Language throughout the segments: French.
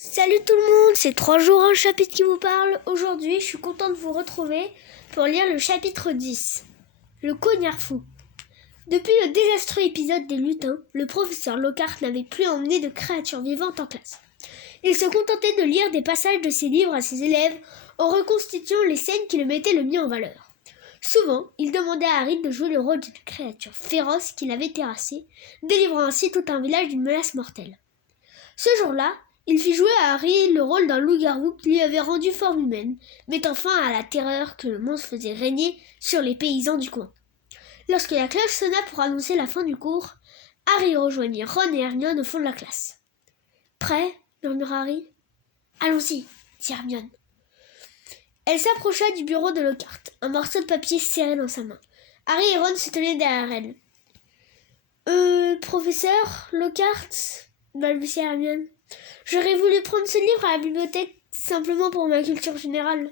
Salut tout le monde, c'est 3 jours un chapitre qui vous parle. Aujourd'hui, je suis contente de vous retrouver pour lire le chapitre 10, le cognard fou. Depuis le désastreux épisode des lutins, le professeur Lockhart n'avait plus emmené de créatures vivantes en classe. Il se contentait de lire des passages de ses livres à ses élèves en reconstituant les scènes qui le mettaient le mieux en valeur. Souvent, il demandait à Harry de jouer le rôle d'une créature féroce qu'il avait terrassée, délivrant ainsi tout un village d'une menace mortelle. Ce jour-là, il fit jouer à Harry le rôle d'un loup-garou qui lui avait rendu forme humaine, mettant fin à la terreur que le monstre faisait régner sur les paysans du coin. Lorsque la cloche sonna pour annoncer la fin du cours, Harry rejoignit Ron et Hermione au fond de la classe. « Prêt ?» murmura Harry. « Allons-y » dit Hermione. Elle s'approcha du bureau de Lockhart, un morceau de papier serré dans sa main. Harry et Ron se tenaient derrière elle. « Professeur Lockhart ?» balbutia Hermione. « J'aurais voulu prendre ce livre à la bibliothèque simplement pour ma culture générale. »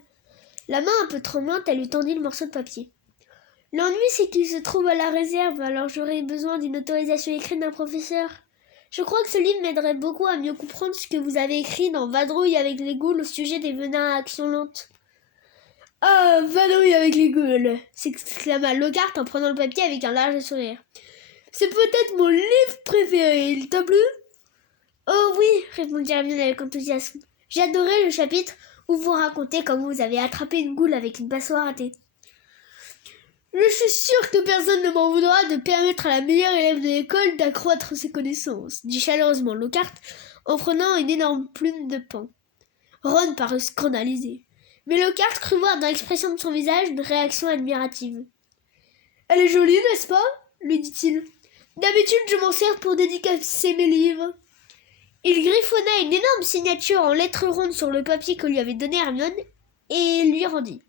La main un peu tremblante, elle lui tendit le morceau de papier. « L'ennui, c'est qu'il se trouve à la réserve, alors j'aurais besoin d'une autorisation écrite d'un professeur. Je crois que ce livre m'aiderait beaucoup à mieux comprendre ce que vous avez écrit dans Vadrouille avec les ghouls au sujet des venins à action lente. »« Ah, Vadrouille avec les ghouls !» s'exclama Lockhart en prenant le papier avec un large sourire. « C'est peut-être mon livre préféré, il t'a plu ?» « Oh oui, » répondit Hermione avec enthousiasme. « J'ai adoré le chapitre où vous racontez comment vous avez attrapé une goule avec une passoire à thé. »« Je suis sûre que personne ne m'en voudra de permettre à la meilleure élève de l'école d'accroître ses connaissances, » dit chaleureusement Lockhart en prenant une énorme plume de paon. Ron parut scandalisé, mais Lockhart crut voir dans l'expression de son visage une réaction admirative. « Elle est jolie, n'est-ce pas ?» lui dit-il. « D'habitude, je m'en sers pour dédicacer mes livres. » Il griffonna une énorme signature en lettres rondes sur le papier que lui avait donné Hermione et lui rendit.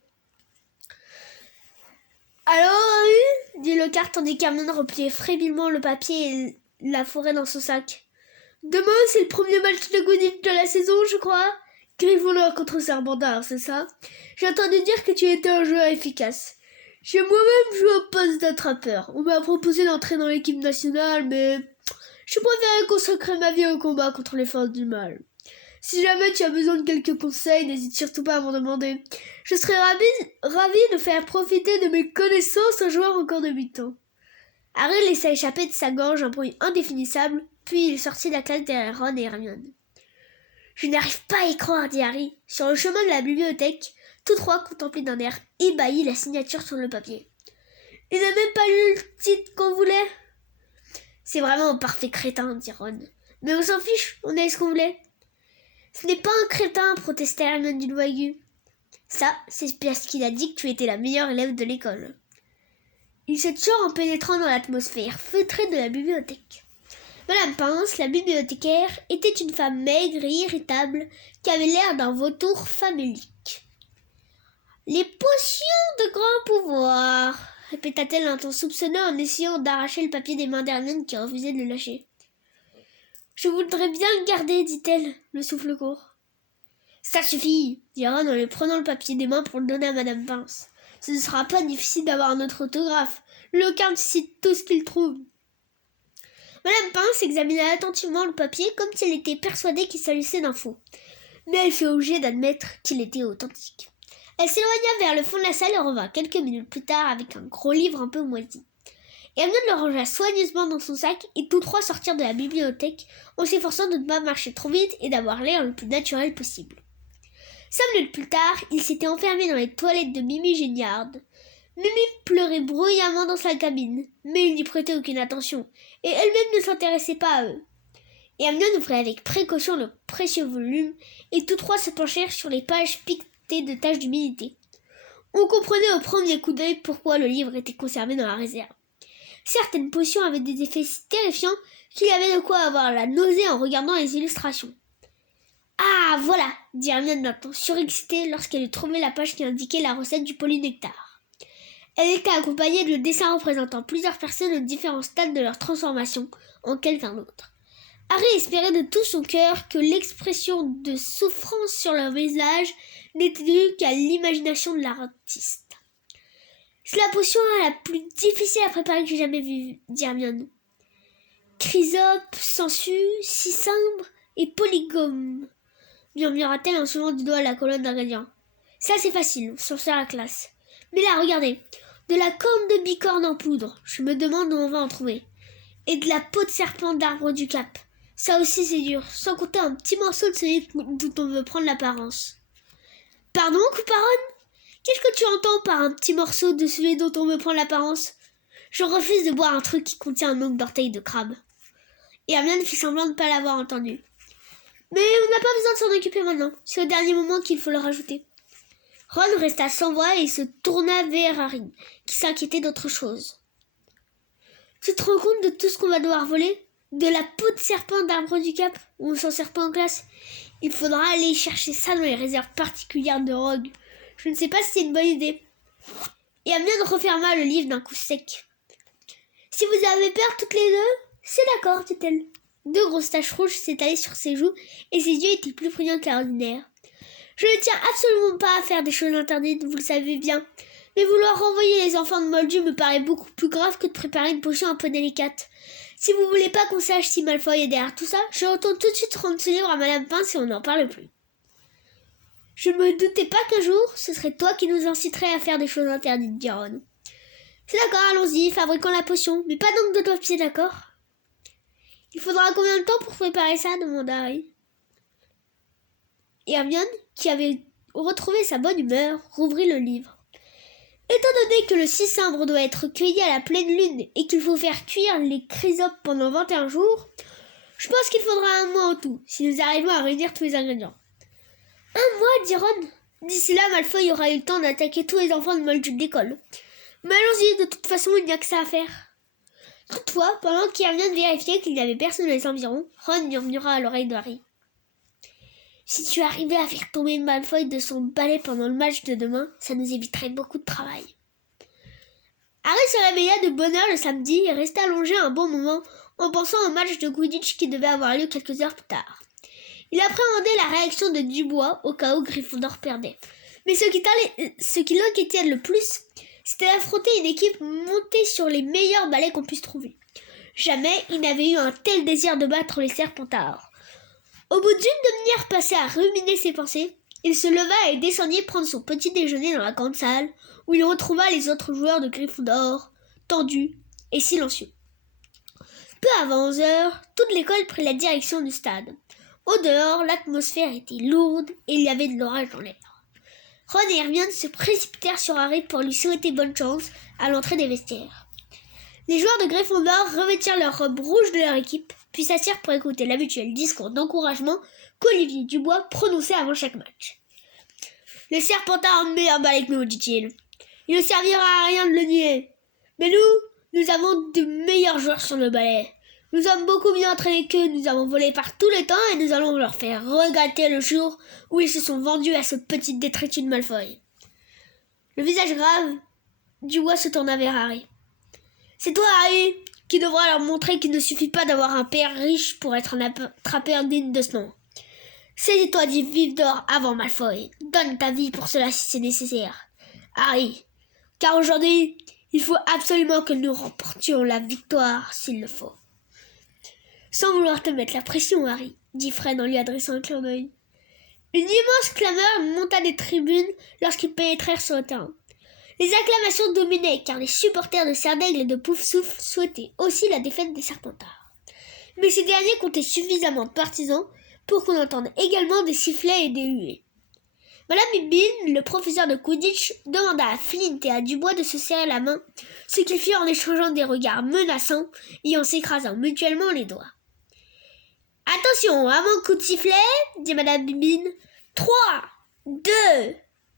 « Alors, Harry ?» dit Lockhart tandis qu'Hermione repliait fébrilement le papier et la fourrait dans son sac. « Demain, c'est le premier match de Quidditch de la saison, je crois. Gryffondor contre Serpentard, c'est ça? J'ai entendu dire que tu étais un joueur efficace. J'ai moi-même joué au poste d'attrapeur. On m'a proposé d'entrer dans l'équipe nationale, mais je préférais consacrer ma vie au combat contre les forces du mal. Si jamais tu as besoin de quelques conseils, n'hésite surtout pas à m'en demander. Je serais ravi de faire profiter de mes connaissances un joueur encore de 8 ans. » Harry laissa échapper de sa gorge un bruit indéfinissable, puis il sortit de la classe derrière Ron et Hermione. « Je n'arrive pas à y croire, » dit Harry. Sur le chemin de la bibliothèque, tous trois contemplaient d'un air ébahi la signature sur le papier. « Il n'a même pas lu le titre qu'on voulait. » « C'est vraiment un parfait crétin, » dit Ron. « Mais on s'en fiche, on a ce qu'on voulait. »« Ce n'est pas un crétin, » protesta Hermione d'une voix aiguë. « Ça, c'est parce qu'il a dit que tu étais la meilleure élève de l'école. » Ils se turent en pénétrant dans l'atmosphère feutrée de la bibliothèque. Madame Pince, la bibliothécaire, était une femme maigre et irritable qui avait l'air d'un vautour famélique. « Les potions de grand pouvoir !» répéta-t-elle d'un ton soupçonneux en essayant d'arracher le papier des mains d'Hermione qui refusait de le lâcher. « Je voudrais bien le garder, dit-elle, le souffle court. « Ça suffit, dit Ron en lui prenant le papier des mains pour le donner à Madame Pince. Ce ne sera pas difficile d'avoir un autre autographe. Lockhart cite tout ce qu'il trouve. » Madame Pince examina attentivement le papier comme si elle était persuadée qu'il s'agissait d'un faux. Mais elle fut obligée d'admettre qu'il était authentique. Elle s'éloigna vers le fond de la salle et revint quelques minutes plus tard avec un gros livre un peu moisi. Hermione le rangea soigneusement dans son sac et tous trois sortirent de la bibliothèque en s'efforçant de ne pas marcher trop vite et d'avoir l'air le plus naturel possible. 5 minutes plus tard, ils s'étaient enfermés dans les toilettes de Mimi Géniard. Mimi pleurait bruyamment dans sa cabine, mais il n'y prêtait aucune attention, et elle-même ne s'intéressait pas à eux. Hermione ouvrit avec précaution le précieux volume, et tous trois se penchèrent sur les pages piquetées de taches d'humidité. On comprenait au premier coup d'œil pourquoi le livre était conservé dans la réserve. Certaines potions avaient des effets si terrifiants qu'il y avait de quoi avoir la nausée en regardant les illustrations. « Ah, voilà !» dit Hermione d'un ton surexcité lorsqu'elle eut trouvé la page qui indiquait la recette du polynectar. Elle était accompagnée de dessins représentant plusieurs personnes aux différents stades de leur transformation en quelqu'un d'autre. Harry espérait de tout son cœur que l'expression de souffrance sur leur visage n'était due qu'à l'imagination de l'artiste. « C'est la potion la plus difficile à préparer que j'ai jamais vue, » dit Hermione. « Chrysope, sangsue, cicimbre et polygone. murmura-t-elle en soulevant du doigt la colonne d'ingrédients. Ça c'est facile, on s'en sert à la classe. Mais là, regardez, de la corne de bicorne en poudre, je me demande où on va en trouver. Et de la peau de serpent d'arbre du Cap. Ça aussi c'est dur, sans compter un petit morceau de celui dont on veut prendre l'apparence. Pardon, Couparonne? Qu'est-ce que tu entends par un petit morceau de celui dont on veut prendre l'apparence? Je refuse de boire un truc qui contient un ongle d'orteil de crabe. Et Hermione fit semblant de ne pas l'avoir entendu. Mais on n'a pas besoin de s'en occuper maintenant. C'est au dernier moment qu'il faut le rajouter. Ron resta sans voix et se tourna vers Harry, qui s'inquiétait d'autre chose. Tu te rends compte de tout ce qu'on va devoir voler? De la peau de serpent d'arbre du Cap, où on s'en sert pas en classe? Il faudra aller chercher ça dans les réserves particulières de Rogue. Je ne sais pas si c'est une bonne idée. Et Hermione referma le livre d'un coup sec. Si vous avez peur toutes les deux, c'est d'accord, dit-elle. Deux grosses taches rouges s'étalaient sur ses joues et ses yeux étaient plus brillants qu'à l'ordinaire. Je ne tiens absolument pas à faire des choses interdites, vous le savez bien. Mais vouloir renvoyer les enfants de Moldu me paraît beaucoup plus grave que de préparer une potion un peu délicate. Si vous voulez pas qu'on sache si Malfoy est derrière tout ça, je retourne tout de suite rendre ce livre à Madame Pince et on n'en parle plus. Je ne me doutais pas qu'un jour, ce serait toi qui nous inciterais à faire des choses interdites, dit Ron. C'est d'accord, allons-y, fabriquons la potion, mais pas donc de papier, d'accord? Il faudra combien de temps pour préparer ça, demanda Harry. Et Hermione, qui avait retrouvé sa bonne humeur, rouvrit le livre. Étant donné que le cicimbre doit être cueilli à la pleine lune et qu'il faut faire cuire les chrysopes pendant 21 jours, je pense qu'il faudra un mois en tout, si nous arrivons à réunir tous les ingrédients. Un mois, dit Ron. D'ici là, Malfoy aura eu le temps d'attaquer tous les enfants de Moldu de l'école. Mais allons-y, de toute façon, il n'y a que ça à faire. Toutefois, pendant qu'Hermione vérifiait qu'il n'y avait personne dans les environs, Ron murmura à l'oreille de Harry. Si tu arrivais à faire tomber Malfoy de son balai pendant le match de demain, ça nous éviterait beaucoup de travail. Harry se réveilla de bonne heure le samedi et resta allongé un bon moment en pensant au match de Quidditch qui devait avoir lieu quelques heures plus tard. Il appréhendait la réaction de Dubois au cas où Gryffondor perdait. Mais ce qui l'inquiétait le plus, c'était d'affronter une équipe montée sur les meilleurs balais qu'on puisse trouver. Jamais il n'avait eu un tel désir de battre les Serpentards. Au bout d'une demi-heure passée à ruminer ses pensées, il se leva et descendit prendre son petit déjeuner dans la grande salle, où il retrouva les autres joueurs de Gryffondor, tendus et silencieux. Peu avant 11h, toute l'école prit la direction du stade. Au dehors, l'atmosphère était lourde et il y avait de l'orage dans l'air. Ron et Hermione se précipitèrent sur Harry pour lui souhaiter bonne chance à l'entrée des vestiaires. Les joueurs de Gryffondor revêtirent leurs robes rouges de leur équipe, puis s'assirent pour écouter l'habituel discours d'encouragement qu'Olivier Dubois prononçait avant chaque match. « Les Serpentards ont de meilleurs balais que nous, dit-il. Il ne servira à rien de le nier. Mais nous avons de meilleurs joueurs sur le balai. Nous sommes beaucoup mieux entraînés qu'eux, nous avons volé par tous les temps et nous allons leur faire regretter le jour où ils se sont vendus à ce petit détritus de Malfoy. » Le visage grave, Dubois se tourna vers Harry. « C'est toi, Harry, qui devra leur montrer qu'il ne suffit pas d'avoir un père riche pour être un attrapeur digne de ce nom. Saisis-toi du vif d'or avant Malfoy. Donne ta vie pour cela si c'est nécessaire. Harry, car aujourd'hui, il faut absolument que nous remportions la victoire s'il le faut. » Sans vouloir te mettre la pression, Harry, dit Fred en lui adressant un clin d'œil. Une immense clameur monta des tribunes lorsqu'ils pénétrèrent sur le terrain. Les acclamations dominaient car les supporters de Serdaigle et de Poufsouffle souhaitaient aussi la défaite des Serpentards. Mais ces derniers comptaient suffisamment de partisans pour qu'on entende également des sifflets et des huées. Madame Bibbin, le professeur de Quidditch, demanda à Flint et à Dubois de se serrer la main, ce qu'ils firent en échangeant des regards menaçants et en s'écrasant mutuellement les doigts. « Attention, à mon coup de sifflet, dit Madame Bibbin. 3, 2,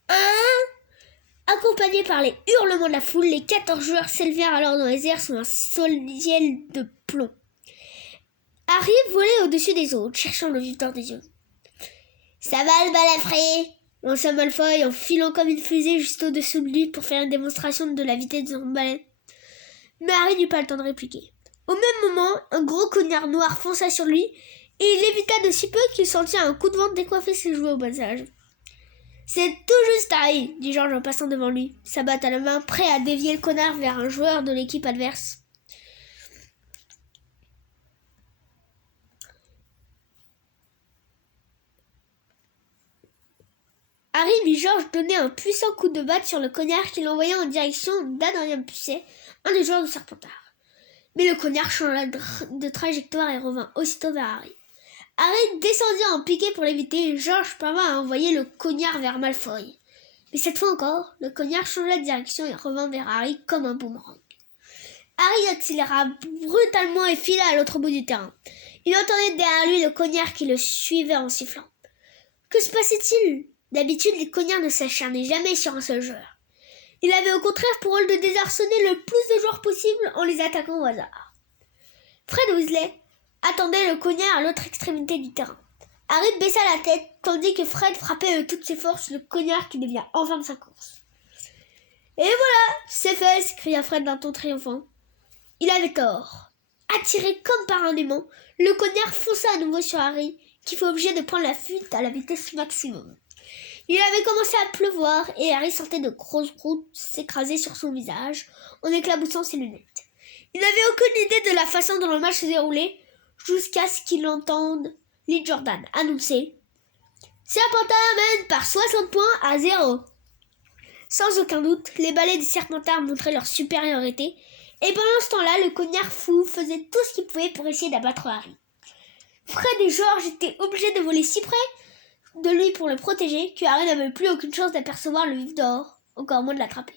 1... » Accompagnés par les hurlements de la foule, les 14 joueurs s'élevèrent alors dans les airs sous un ciel de plomb. Harry volait au-dessus des autres, cherchant le vif d'or des yeux. « Ça va le balafré !» lança Malfoy en filant comme une fusée juste au-dessous de lui pour faire une démonstration de la vitesse de son balai. Mais Harry n'eut pas le temps de répliquer. Au même moment, un gros cognard noir fonça sur lui et il l'évita de si peu qu'il sentit un coup de vent décoiffer ses joues au passage. « C'est tout juste Harry !» dit George en passant devant lui, sa batte à la main, prêt à dévier le connard vers un joueur de l'équipe adverse. Harry vit Georges donner un puissant coup de batte sur le cognard qui l'envoyait en direction d'Adrien Pusset, un des joueurs de Serpentard. Mais le cognard changea de trajectoire et revint aussitôt vers Harry. Harry descendit en piqué pour l'éviter et Georges parvint à envoyer le cognard vers Malfoy. Mais cette fois encore, le cognard changea de direction et revint vers Harry comme un boomerang. Harry accéléra brutalement et fila à l'autre bout du terrain. Il entendait derrière lui le cognard qui le suivait en sifflant. Que se passait-il ? D'habitude, les cognards ne s'acharnaient jamais sur un seul joueur. Il avait au contraire pour rôle de désarçonner le plus de joueurs possible en les attaquant au hasard. Fred Weasley attendait le cognard à l'autre extrémité du terrain. Harry baissa la tête tandis que Fred frappait de toutes ses forces le cognard qui devient enfin de sa course. « Et voilà, c'est fait !» s'écria Fred d'un ton triomphant. Il avait tort. Attiré comme par un démon, le cognard fonça à nouveau sur Harry, qui fut obligé de prendre la fuite à la vitesse maximum. Il avait commencé à pleuvoir et Harry sentait de grosses gouttes s'écraser sur son visage en éclaboussant ses lunettes. Il n'avait aucune idée de la façon dont le match se déroulait jusqu'à ce qu'il entende Lee Jordan annoncer « Serpentard mène par 60 points à 0 ». Sans aucun doute, les balais des Serpentards montraient leur supériorité et pendant ce temps-là, le cognard fou faisait tout ce qu'il pouvait pour essayer d'abattre Harry. Fred et Georges étaient obligés de voler si près de lui pour le protéger que Harry n'avait plus aucune chance d'apercevoir le vif dehors, encore moins de l'attraper.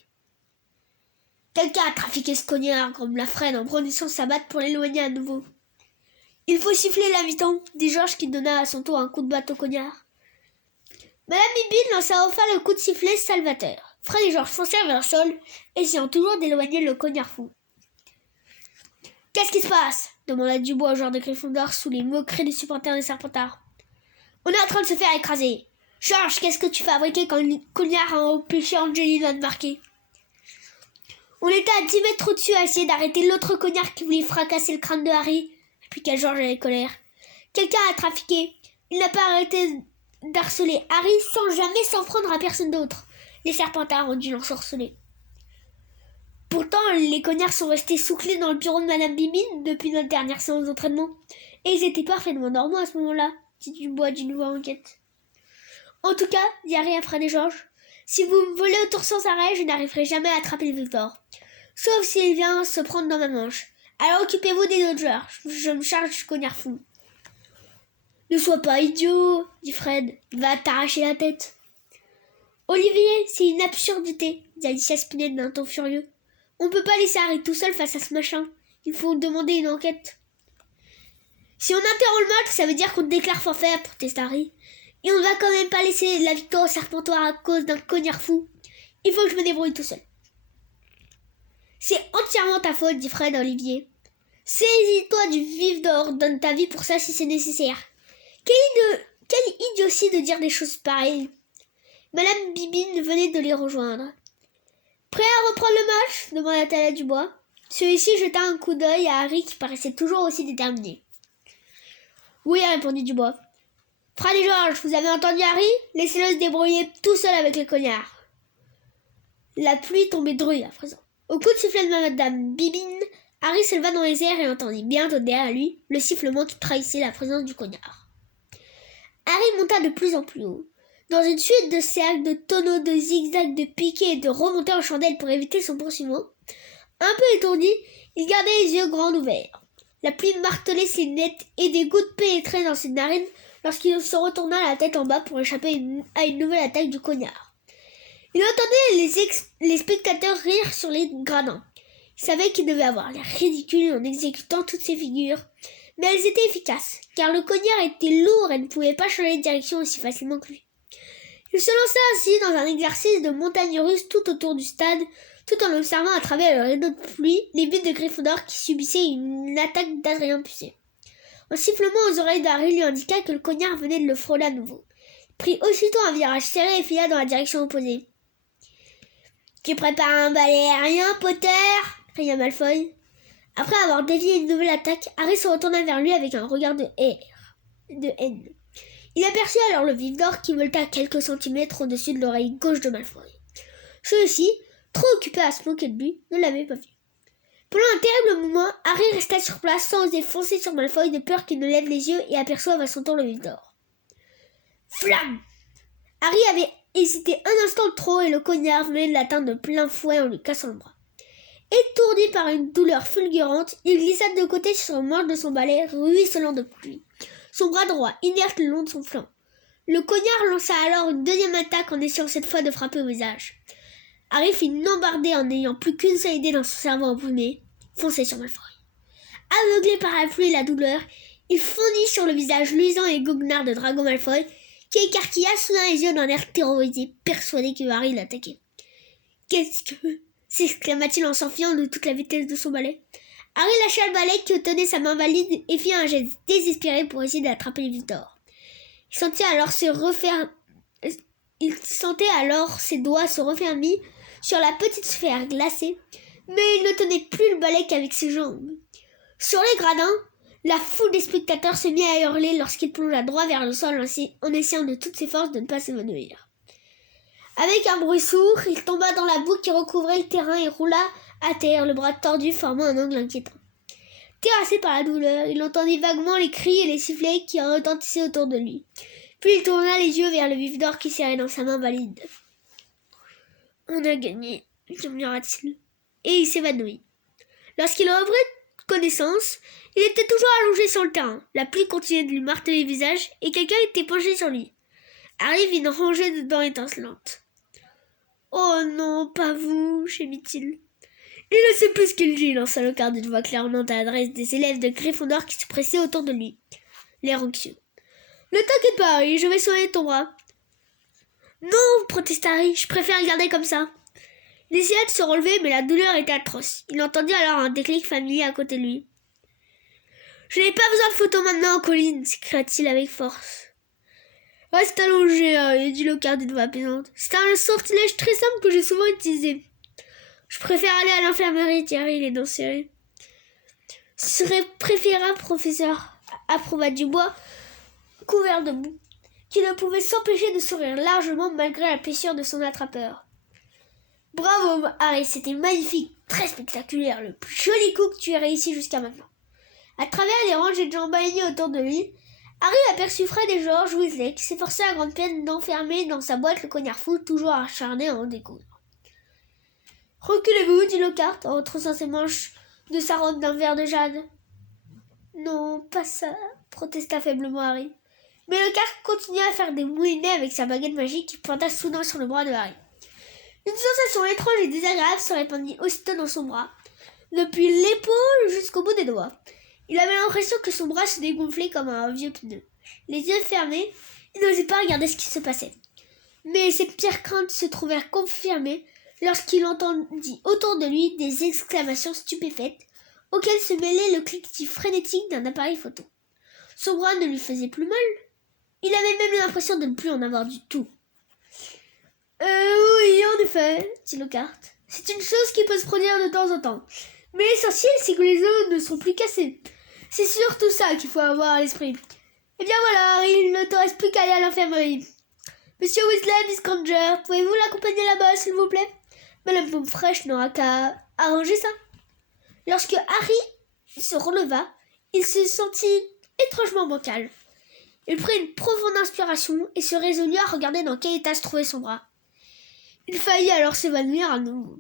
« Quelqu'un a trafiqué ce cognard » grommela Fred en brandissant sa batte pour l'éloigner à nouveau. « Il faut siffler la mi-temps » dit Georges qui donna à son tour un coup de batte au cognard. Madame Bibine lança enfin le coup de sifflet salvateur. Fred et Georges foncèrent vers le sol, essayant toujours d'éloigner le cognard fou. « Qu'est-ce qui se passe ?» demanda Dubois au joueur de Gryffondor sous les moqueries des supporters des Serpentards. « On est en train de se faire écraser. Georges, qu'est-ce que tu fabriquais quand le cognard a empêché Angelina de marquer ?» On était à 10 mètres au-dessus à essayer d'arrêter l'autre cognard qui voulait fracasser le crâne de Harry, répliqua Georges avec colère. Quelqu'un a trafiqué. Il n'a pas arrêté d'harceler Harry sans jamais s'en prendre à personne d'autre. Les Serpentards ont dû l'ensorceler. Pourtant, les cognards sont restés sous clé dans le bureau de Madame Bibine depuis notre dernière séance d'entraînement. Et ils étaient parfaitement normaux à ce moment-là, dit Dubois d'une voix inquiète. En tout cas, dit Harry à Fred et Georges, si vous me volez autour sans arrêt, je n'arriverai jamais à attraper le Victor. Sauf s'il vient se prendre dans ma manche. Alors occupez-vous des autres joueurs, je me charge du cognard fou. Ne sois pas idiot, dit Fred, il va t'arracher la tête. Olivier, c'est une absurdité, dit Alicia Spinel d'un ton furieux. On ne peut pas laisser Harry tout seul face à ce machin. Il faut demander une enquête. Si on interrompt le match, ça veut dire qu'on déclare forfait, proteste Harry. Et on ne va quand même pas laisser la victoire au Serpentoir à cause d'un cognard fou. Il faut que je me débrouille tout seul. C'est entièrement ta faute, dit Fred à Olivier. Saisis-toi du vif d'or, donne ta vie pour ça si c'est nécessaire. Quelle idiotie de dire des choses pareilles. Madame Bibine venait de les rejoindre. Prêt à reprendre le match demanda-t-elle à Dubois. Celui-ci jeta un coup d'œil à Harry qui paraissait toujours aussi déterminé. Oui, répondit Dubois. Fred et Georges, vous avez entendu Harry? Laissez-le se débrouiller tout seul avec les cognards. La pluie tombait drue à présent. Au coup de sifflet de Madame Bibine, Harry se leva dans les airs et entendit bientôt derrière lui le sifflement qui trahissait la présence du cognard. Harry monta de plus en plus haut. Dans une suite de cercles, de tonneaux, de zigzags, de piquets et de remontées en chandelle pour éviter son poursuivant, un peu étourdi, il gardait les yeux grands ouverts. La pluie martelait ses lunettes et des gouttes pénétraient dans ses narines lorsqu'il se retourna la tête en bas pour échapper à une nouvelle attaque du cognard. Il entendait les spectateurs rire sur les gradins. Il savait qu'il devait avoir l'air ridicule en exécutant toutes ces figures, mais elles étaient efficaces, car le cognard était lourd et ne pouvait pas changer de direction aussi facilement que lui. Il se lança ainsi dans un exercice de montagne russe tout autour du stade, tout en observant à travers le rideau de pluie les buts de Gryffondor qui subissaient une attaque d'Adrien Pusset. Un sifflement aux oreilles d'Harry lui indiqua que le cognard venait de le frôler à nouveau. Il prit aussitôt un virage serré et fila dans la direction opposée. « Tu prépares un balai aérien, Potter ?» cria Malfoy. Après avoir dévié une nouvelle attaque, Harry se retourna vers lui avec un regard de haine. Il aperçut alors le vif d'or qui volta quelques centimètres au-dessus de l'oreille gauche de Malfoy. Celui-ci, trop occupé à se moquer de lui, ne l'avait pas vu. Pendant un terrible moment, Harry resta sur place sans oser foncer sur Malfoy de peur qu'il ne lève les yeux et aperçoive à son tour le vif d'or. Flamme! Harry avait hésité un instant de trop et le cognard venait de l'atteindre de plein fouet en lui cassant le bras. Étourdi par une douleur fulgurante, il glissa de côté sur le manche de son balai, ruisselant de pluie, son bras droit inerte le long de son flanc. Le cognard lança alors une deuxième attaque en essayant cette fois de frapper au visage. Harry fit une embardée en n'ayant plus qu'une seule idée dans son cerveau embrumé, foncer sur Malfoy. Aveuglé par la pluie et la douleur, il fondit sur le visage luisant et goguenard de Drago Malfoy, qui écarquilla soudain les yeux d'un air terrorisé, persuadé que Harry l'attaquait. « Qu'est-ce que... » s'exclama-t-il en s'enfuyant de toute la vitesse de son balai. Harry lâcha le balai qui tenait sa main valide et fit un geste désespéré pour essayer d'attraper les Lévidor. Il sentait alors ses doigts se refermer sur la petite sphère glacée, mais il ne tenait plus le balai qu'avec ses jambes. Sur les gradins, la foule des spectateurs se mit à hurler lorsqu'il plongea droit vers le sol en essayant de toutes ses forces de ne pas s'évanouir. Avec un bruit sourd, il tomba dans la boue qui recouvrait le terrain et roula à terre, le bras tordu formant un angle inquiétant. Terrassé par la douleur, il entendit vaguement les cris et les sifflets qui retentissaient autour de lui. Puis il tourna les yeux vers le Lévidor qui serrait dans sa main valide. « On a gagné », murmura-t-il, et il s'évanouit. Lorsqu'il reprit connaissance, il était toujours allongé sur le terrain. La pluie continuait de lui marteler le visage et quelqu'un était penché sur lui. Harry vit une rangée de dents étincelantes. « Oh non, pas vous !» gémit-il. Il ne sait plus ce qu'il dit, lança le quart d'une voix claironnante à l'adresse des élèves de Gryffondor qui se pressaient autour de lui. L'air anxieux. « Ne t'inquiète pas, Harry, je vais soigner ton bras. »« Non !» protesta Harry, « je préfère le garder comme ça. » Il essaya de se relever, mais la douleur était atroce. Il entendit alors un déclic familier à côté de lui. « Je n'ai pas besoin de photos maintenant, Colline !» s'écria-t-il avec force. « Reste allongé, Harry, dit le quart d'une voix apaisante. C'est un sortilège très simple que j'ai souvent utilisé. Je préfère aller à l'infirmerie, dit Harry, les dents serrées. Ce serait préférable, professeur, approuva Dubois, couvert de boue, qui ne pouvait s'empêcher de sourire largement malgré la blessure de son attrapeur. Bravo, Harry, c'était magnifique, très spectaculaire, le plus joli coup que tu aies réussi jusqu'à maintenant. À travers les rangées de jambes alignées autour de lui, Harry aperçut Fred et George Weasley qui s'efforçaient à grande peine d'enfermer dans sa boîte le cognard fou toujours acharné à en découdre. « Reculez-vous, dit Lockhart en retroussant ses manches de sa robe d'un vert de jade. « Non, pas ça, protesta faiblement Harry. Mais Lockhart continua à faire des moulinets avec sa baguette magique qui pointa soudain sur le bras de Harry. Une sensation étrange et désagréable se répandit aussitôt dans son bras, depuis l'épaule jusqu'au bout des doigts. Il avait l'impression que son bras se dégonflait comme un vieux pneu. Les yeux fermés, il n'osait pas regarder ce qui se passait. Mais ses pires craintes se trouvèrent confirmées lorsqu'il entendit autour de lui des exclamations stupéfaites auxquelles se mêlait le cliquetis frénétique d'un appareil photo. Son bras ne lui faisait plus mal. Il avait même l'impression de ne plus en avoir du tout. Oui, en effet, dit Lockhart. C'est une chose qui peut se produire de temps en temps. Mais l'essentiel, c'est que les os ne sont plus cassés. C'est surtout ça qu'il faut avoir à l'esprit. Eh bien voilà, Harry, il ne te reste plus qu'à aller à l'infirmerie. Monsieur Weasley, Miss Granger, pouvez-vous l'accompagner là-bas, s'il vous plaît? Madame Pomme-Fraîche n'aura qu'à arranger ça. Lorsque Harry se releva, il se sentit étrangement bancal. Il prit une profonde inspiration et se résolut à regarder dans quel état se trouvait son bras. Il faillit alors s'évanouir à nouveau.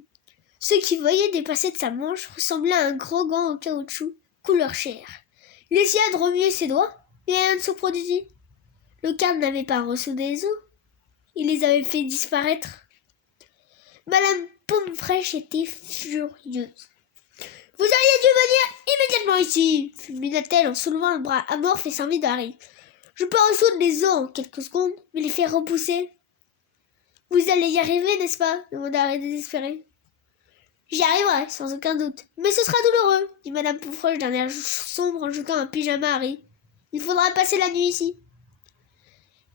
Ce qu'il voyait dépasser de sa manche ressemblait à un gros gant en caoutchouc, couleur chair. Il essaya de remuer ses doigts, mais rien ne se produisit. Le cadre n'avait pas ressoudé les os. Il les avait fait disparaître. Madame Pomme-Fraîche était furieuse. « Vous auriez dû venir immédiatement ici !» fulmina-t-elle en soulevant le bras amorphe et sans vie d'Harry. « Je peux ressoudre les os en quelques secondes, mais les faire repousser. »« Vous allez y arriver, n'est-ce pas ?» demanda Harry désespéré. « J'y arriverai, sans aucun doute. Mais ce sera douloureux, dit Madame Pomme-Fraîche d'un air sombre en jetant un pyjama à Harry. Il faudra passer la nuit ici.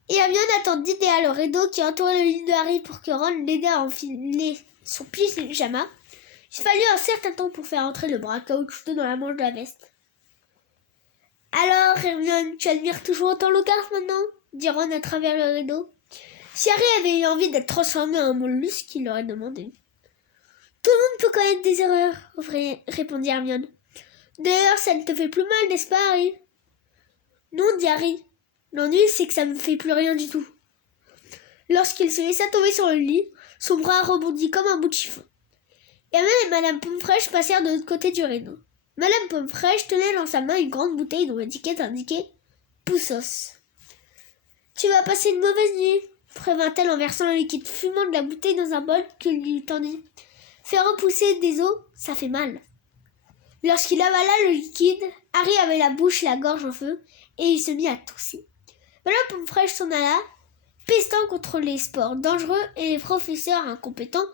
Et Hermione attendit derrière le rideau qui entourait le lit de Harry pour que Ron l'aidât à enfiler son pyjama. Il fallut un certain temps pour faire entrer le bras caoutchouteux dans la manche de la veste. « Alors, Hermione, tu admires toujours autant Lockhart maintenant ?» dit Ron à travers le rideau. Si Harry avait eu envie d'être transformé en mollusque, il l'aurait demandé. « Tout le monde peut connaître des erreurs, répondit Hermione. D'ailleurs, ça ne te fait plus mal, n'est-ce pas, Harry? Non, dit Harry. L'ennui, c'est que ça me fait plus rien du tout. Lorsqu'il se laissa tomber sur le lit, son bras rebondit comme un bout de chiffon. Hermione et Madame Pomfresh passèrent de l'autre côté du rideau. Madame Pomfresh tenait dans sa main une grande bouteille dont l'étiquette indiquait « Poussos ». « Tu vas passer une mauvaise nuit », prévint-elle en versant le liquide fumant de la bouteille dans un bol qu'il lui tendit. « Faire repousser des os, ça fait mal. » Lorsqu'il avala le liquide, Harry avait la bouche et la gorge en feu, et il se mit à tousser. Madame Pomfresh s'en alla, pestant contre les sports dangereux et les professeurs incompétents,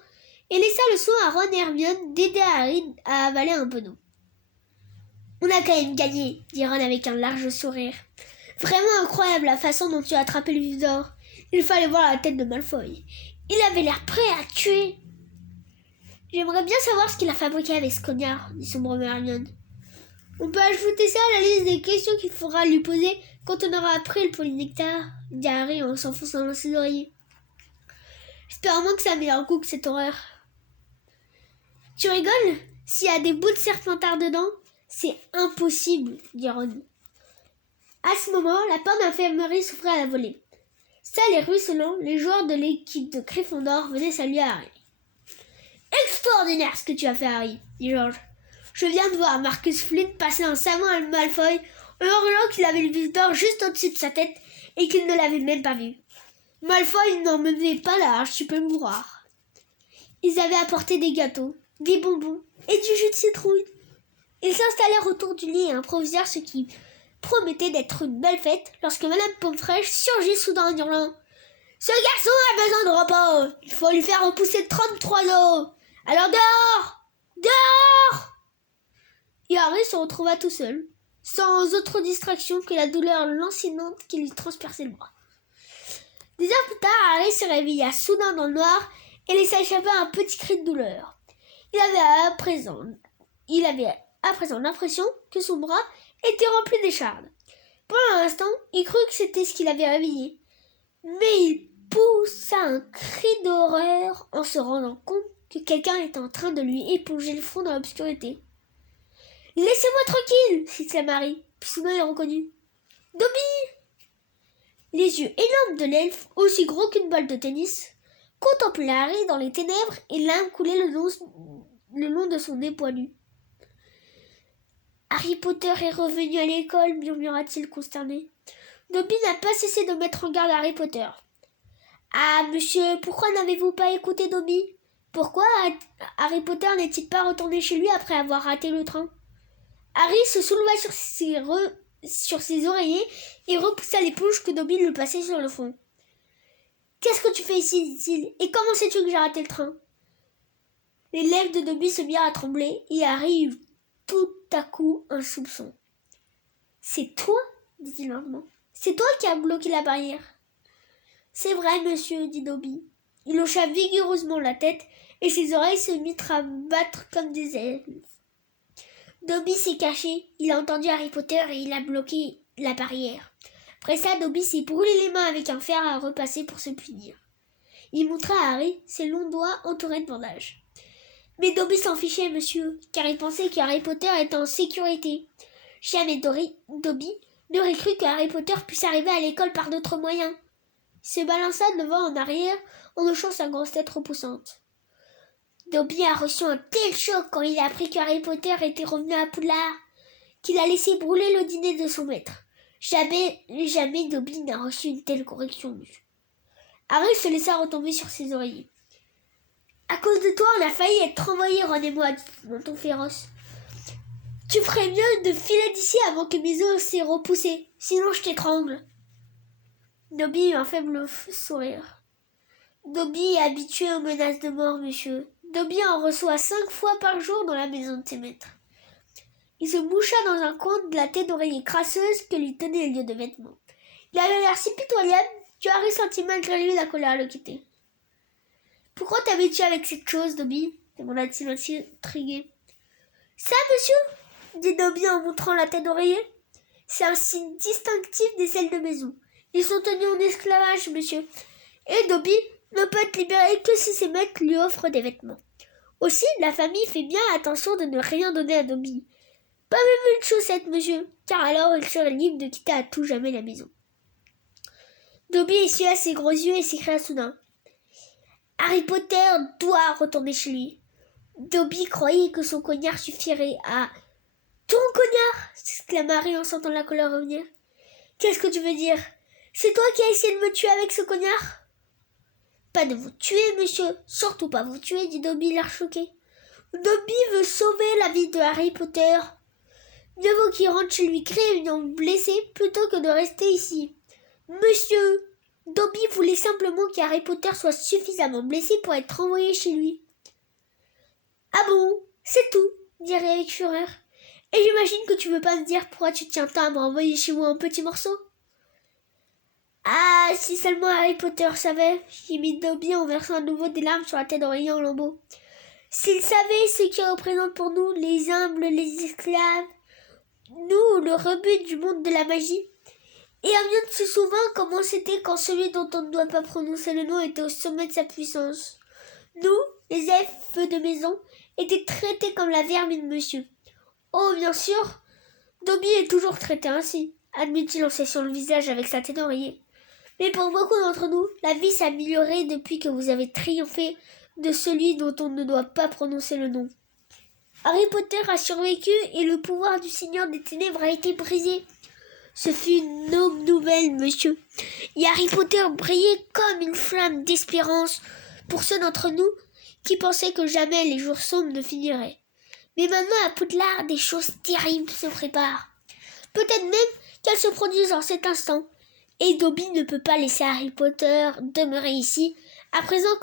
et laissa le soin à Ron et Hermione d'aider Harry à avaler un peu d'eau. « On a quand même gagné, » dit Ron avec un large sourire. « Vraiment incroyable la façon dont tu as attrapé le vif d'or. Il fallait voir la tête de Malfoy. Il avait l'air prêt à tuer. » « J'aimerais bien savoir ce qu'il a fabriqué avec ce cognard, » dit sombrement Hermione. « On peut ajouter ça à la liste des questions qu'il faudra lui poser quand on aura appris le polynectar, » dit Harry en s'enfonçant dans ses oreillers. « J'espère moins que ça a meilleur goût que cette horreur. »« Tu rigoles ? S'il y a des bouts de serpentard dedans, c'est impossible, » dit Ron. À ce moment, la porte d'infirmerie s'ouvrait à la volée. Sales et ruisselants, les joueurs de l'équipe de Gryffondor venaient saluer Harry. « Extraordinaire ce que tu as fait, Harry, » dit George. « Je viens de voir Marcus Flint passer un savon à Malfoy en hurlant qu'il avait le vif d'or juste au-dessus de sa tête et qu'il ne l'avait même pas vu. Malfoy n'en menait pas large, tu peux me croire. » Ils avaient apporté des gâteaux, des bonbons et du jus de citrouille. Ils s'installèrent autour du lit et improvisèrent ce qui promettait d'être une belle fête lorsque Madame Pomfresh surgit soudain en hurlant « Ce garçon a besoin de repos. Il faut lui faire repousser 33 os. Alors dehors! Dehors !» Et Harry se retrouva tout seul, sans autre distraction que la douleur lancinante qui lui transperçait le bras. Des heures plus tard, Harry se réveilla soudain dans le noir et laissa échapper un petit cri de douleur. Il avait à présent l'impression que son bras était rempli d'échardes. Pendant un instant, il crut que c'était ce qui l'avait réveillé. Mais il poussa un cri d'horreur en se rendant compte que quelqu'un était en train de lui éponger le front dans l'obscurité. « Laissez-moi tranquille !» s'exclama Harry, puis soudain il reconnut « Dobby !» Les yeux énormes de l'elfe, aussi gros qu'une balle de tennis, contemplaient Harry dans les ténèbres et l'âme coulait le long de son nez poilu. « Harry Potter est revenu à l'école » murmura-t-il consterné. Dobby n'a pas cessé de mettre en garde Harry Potter. « Ah, monsieur, pourquoi n'avez-vous pas écouté Dobby ? Pourquoi Harry Potter n'est-il pas retourné chez lui après avoir raté le train ?» Harry se souleva sur ses oreillers et repoussa l'éponge que Dobby lui passait sur le front. « Qu'est-ce que tu fais ici ?» dit-il. « Et comment sais-tu que j'ai raté le train ?» Les lèvres de Dobby se mirent à trembler et Harry eut tout à coup un soupçon. « C'est toi ?» dit-il lentement. « C'est toi qui as bloqué la barrière. »« C'est vrai, monsieur, » dit Dobby. Il hocha vigoureusement la tête et ses oreilles se mirent à battre comme des ailes. Dobby s'est caché, il a entendu Harry Potter et il a bloqué la barrière. Après ça, Dobby s'est brûlé les mains avec un fer à repasser pour se punir. Il montra à Harry ses longs doigts entourés de bandages. Mais Dobby s'en fichait, monsieur, car il pensait que Harry Potter était en sécurité. Jamais Dobby n'aurait cru que Harry Potter puisse arriver à l'école par d'autres moyens. Il se balança devant en arrière en hochant sa grosse tête repoussante. Dobby a reçu un tel choc quand il a appris que Harry Potter était revenu à Poudlard qu'il a laissé brûler le dîner de son maître. Jamais Dobby n'a reçu une telle correction. Harry se laissa retomber sur ses oreillers. « À cause de toi, on a failli être envoyés, Ron et moi, dit-il d'un ton féroce. Tu ferais mieux de filer d'ici avant que mes os s'aient repoussé, sinon je t'étrangle. » Dobby eut un faible sourire. « Dobby est habitué aux menaces de mort, monsieur. Dobby en reçoit 5 fois par jour dans la maison de ses maîtres. » Il se moucha dans un coin de la tête d'oreiller crasseuse que lui tenait le lieu de vêtements. Il avait l'air si pitoyable que Harry sentit malgré lui la colère le quitter. « Pourquoi t'avais-tu avec cette chose, Dobby ?» demanda-t-il intrigué. « Ça, monsieur ?» dit Dobby en montrant la tête d'oreiller. « C'est un signe distinctif des selles de maison. Ils sont tenus en esclavage, monsieur. Et Dobby ne peut être libéré que si ses maîtres lui offrent des vêtements. Aussi, la famille fait bien attention de ne rien donner à Dobby. Pas même une chaussette, monsieur, car alors il serait libre de quitter à tout jamais la maison. » Dobby essuya ses gros yeux et s'écria soudain. Harry Potter doit retourner chez lui. Dobby croyait que son cognard suffirait à... Ton cognard s'exclama Harry en sentant la colère revenir. Qu'est-ce que tu veux dire? C'est toi qui as essayé de me tuer avec ce cognard? Pas de vous tuer, monsieur. Surtout pas vous tuer, dit Dobby, l'air choqué. Dobby veut sauver la vie de Harry Potter. Mieux vaut qu'il rentre chez lui grièvement blessé plutôt que de rester ici. Monsieur, Dobby voulait simplement qu'Harry Potter soit suffisamment blessé pour être renvoyé chez lui. Ah bon, c'est tout, dit Harry avec fureur. Et j'imagine que tu veux pas me dire pourquoi tu tiens tant à me renvoyer chez moi en petits morceaux. Ah, si seulement Harry Potter savait, gémit Dobby en versant à nouveau des larmes sur la tête d'Oreiller en lambeaux. S'il savait ce qu'il représente pour nous, les humbles, les esclaves, nous, le rebut du monde de la magie. Et à bien se souvient comment c'était quand celui dont on ne doit pas prononcer le nom était au sommet de sa puissance. Nous, les elfes de maison, étaient traités comme la vermine, monsieur. Oh, bien sûr, Dobby est toujours traité ainsi, admit-il en cessant le visage avec sa tête d'oreiller. Mais pour beaucoup d'entre nous, la vie s'est améliorée depuis que vous avez triomphé de celui dont on ne doit pas prononcer le nom. Harry Potter a survécu et le pouvoir du Seigneur des Ténèbres a été brisé. Ce fut une noble nouvelle, monsieur. Et Harry Potter brillait comme une flamme d'espérance pour ceux d'entre nous qui pensaient que jamais les jours sombres ne finiraient. Mais maintenant, à Poudlard, des choses terribles se préparent. Peut-être même qu'elles se produisent en cet instant. Et Dobby ne peut pas laisser Harry Potter demeurer ici, à présent que